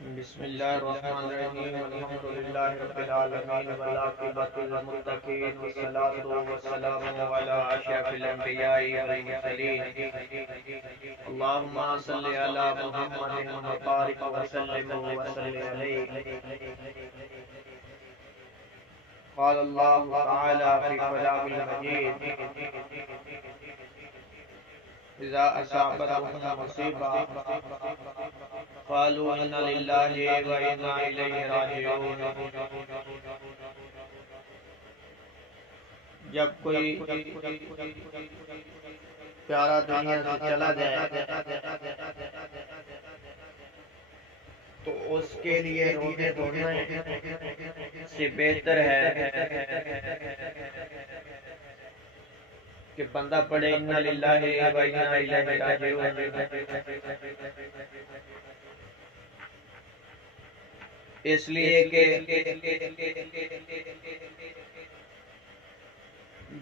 بسم اللہ الرحمن الرحیم الحمد للہ رب العالمین والعاقبۃ للمتقین والصلاة والسلام علی اشرف الانبیاء والمرسلین اللہم صلی علی محمد وبارک وسلم وصلی علیہ قال اللہ تعالی فی کلام المجید اذا اصابتهم مصیبہ قالوا انا للہ و انا الیہ راجعون۔ جب کوئی پیارا دنیا سے چلا جائے تو اس کے لیے رونے دھونے سے بہتر ہے کہ بندہ پڑھے انا للہ و انا الیہ راجعون۔ اس لیے کہ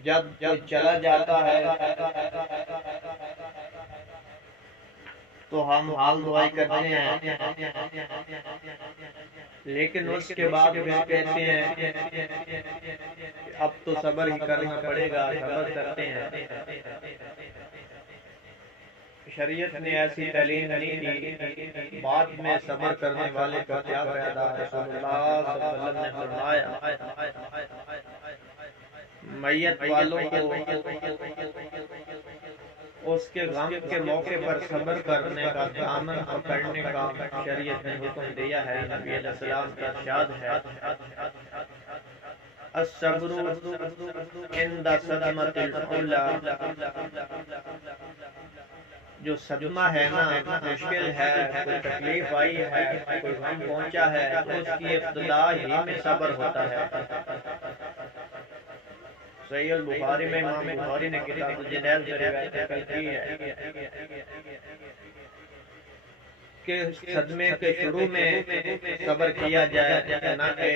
جب چلا جاتا ہے تو ہم حال دعائی کرتے ہیں، لیکن اس کے بعد پھر کہتے ہیں کہ اب تو صبر ہی کرنا پڑے گا، صبر کرتے ہیں۔ شریعت نے ایسی تعلیم نہیں دی، بعد میں صبر کرنے والے کا کیا فائدہ۔ رسول اللہ صلی اللہ علیہ وسلم نے فرمایا میت والوں کو اس کے غم کے موقع پر صبر کرنے کا، دامن پکڑنے کا شریعت نے حکم دیا ہے۔ نبی علیہ السلام کا ارشاد ہے الصبر عند صدمۃ الاولی، جو صدمہ ہے نا، مشکل ہے، کوئی تکلیف آئی ہے، کوئی غم پہنچا ہے، اس کی ابتدا ہی میں صبر ہوتا ہے۔ صحیح البخاری میں امام بخاری نے کتاب الجنائز میں روایت نقل کی ہے کہ صدمے کے شروع میں صبر کیا جائے، نہ کہ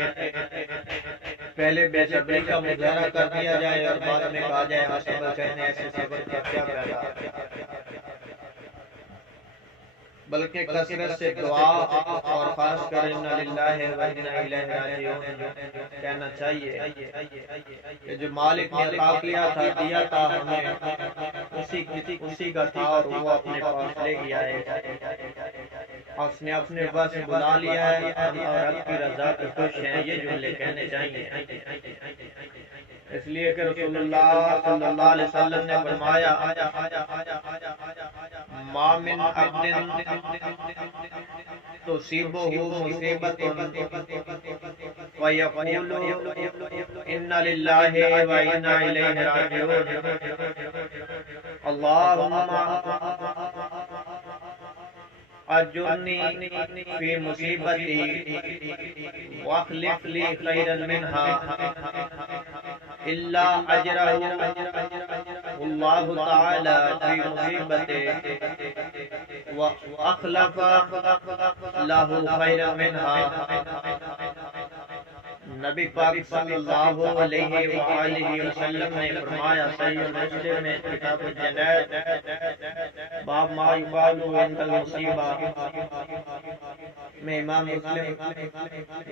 پہلے بے صبری کا مظاہرہ کر دیا جائے اور بعد میں کہا جائے ہاں صبر کرنے سے صبر کا کیا فائدہ، بلکہ کثرت سے دعا اور خاص کر انا للہ و انا الیہ راجعون کہنا چاہیے کہ جو مالک نے عطا کیا تھا، دیا تھا ہمیں، اسی کا تھا اور وہ اپنے پاس لے گیا ہے، اس نے اپنے پاس بلا لیا ہے اور رب کی رضا پہ خوش ہیں۔ یہ جملے کہنے چاہیے، اس لیے کہ رسول اللہ صلی اللہ علیہ وسلم نے فرمایا ما من عبد تصیبہ مصیبت ویقول انا للہ و انا الیہ راجعون اللہم اجرنی فی مصیبتی واخلف لی خیرا منہا الا اجرہ اللہ تعالی فی مصیبتی واخلف لہ خیرا منہا۔ نبی پاک صلی اللہ علیہ وآلہ وسلم نے فرمایا، صحیح مسلم میں کتاب الجنائز باب ما یقال عند المصیبہ میں امام مسلم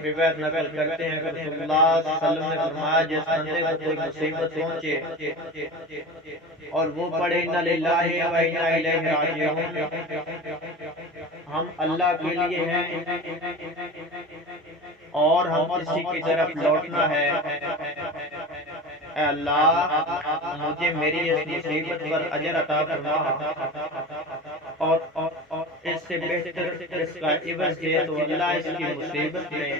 روایت نقل کرتے ہیں کہ رسول اللہ صلی اللہ علیہ وسلم نے فرمایا جس بندے کو کوئی مصیبت پہنچے اور وہ پڑھے انا للہ و انا الیہ راجعون، ہم اللہ کے لیے ہیں اور ہم اسی کی طرف لوٹنا ہے، اے اللہ مجھے میری اس مصیبت پر اجر عطا فرما، اور اس سے بہتر اس کا عوض دے تو اللہ اس کی مصیبت میں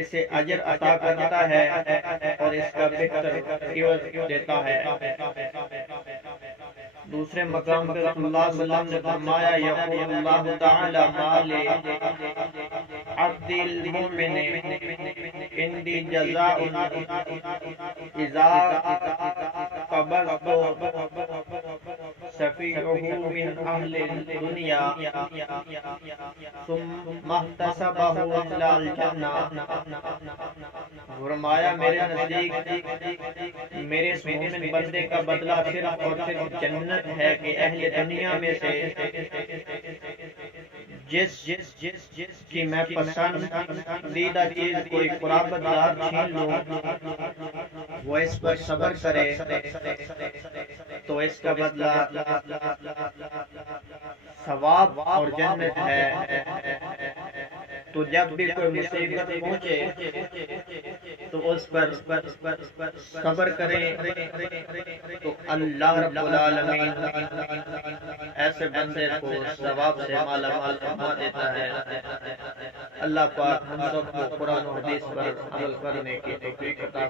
اسے اجر عطا کرتا ہے اور اس کا بہتر عوض دیتا ہے۔ دوسرے مقام پر رسول اللہ صلی اللہ علیہ وسلم نے فرمایا یقول اللہ تعالی مال عبد المؤمن عندی جزاء اذا قبضت شفیعہ من اہل الدنیا ثم احتسبہ الی الجنہ۔ فرمایا میرے نزدیک میرے اس مومن بندے کا بدلہ صرف اور صرف جنت ہے کہ اہل دنیا میں سے جس کی میں پسندیدہ چیز کوئی قرابت دار چھین لوں وہ اس پر صبر کرے تو اس کا بدلہ ثواب اور جنت ہے۔ تو جب بھی کوئی مصیبت پہنچے تو اس پر صبر کریں تو اللہ رب العالمین ایسے بندے کو ثواب سے مالا مال فرما دیتا ہے۔ اللہ پاک ہم سب کو قرآن و حدیث پر عمل کرنے کی توفیق عطا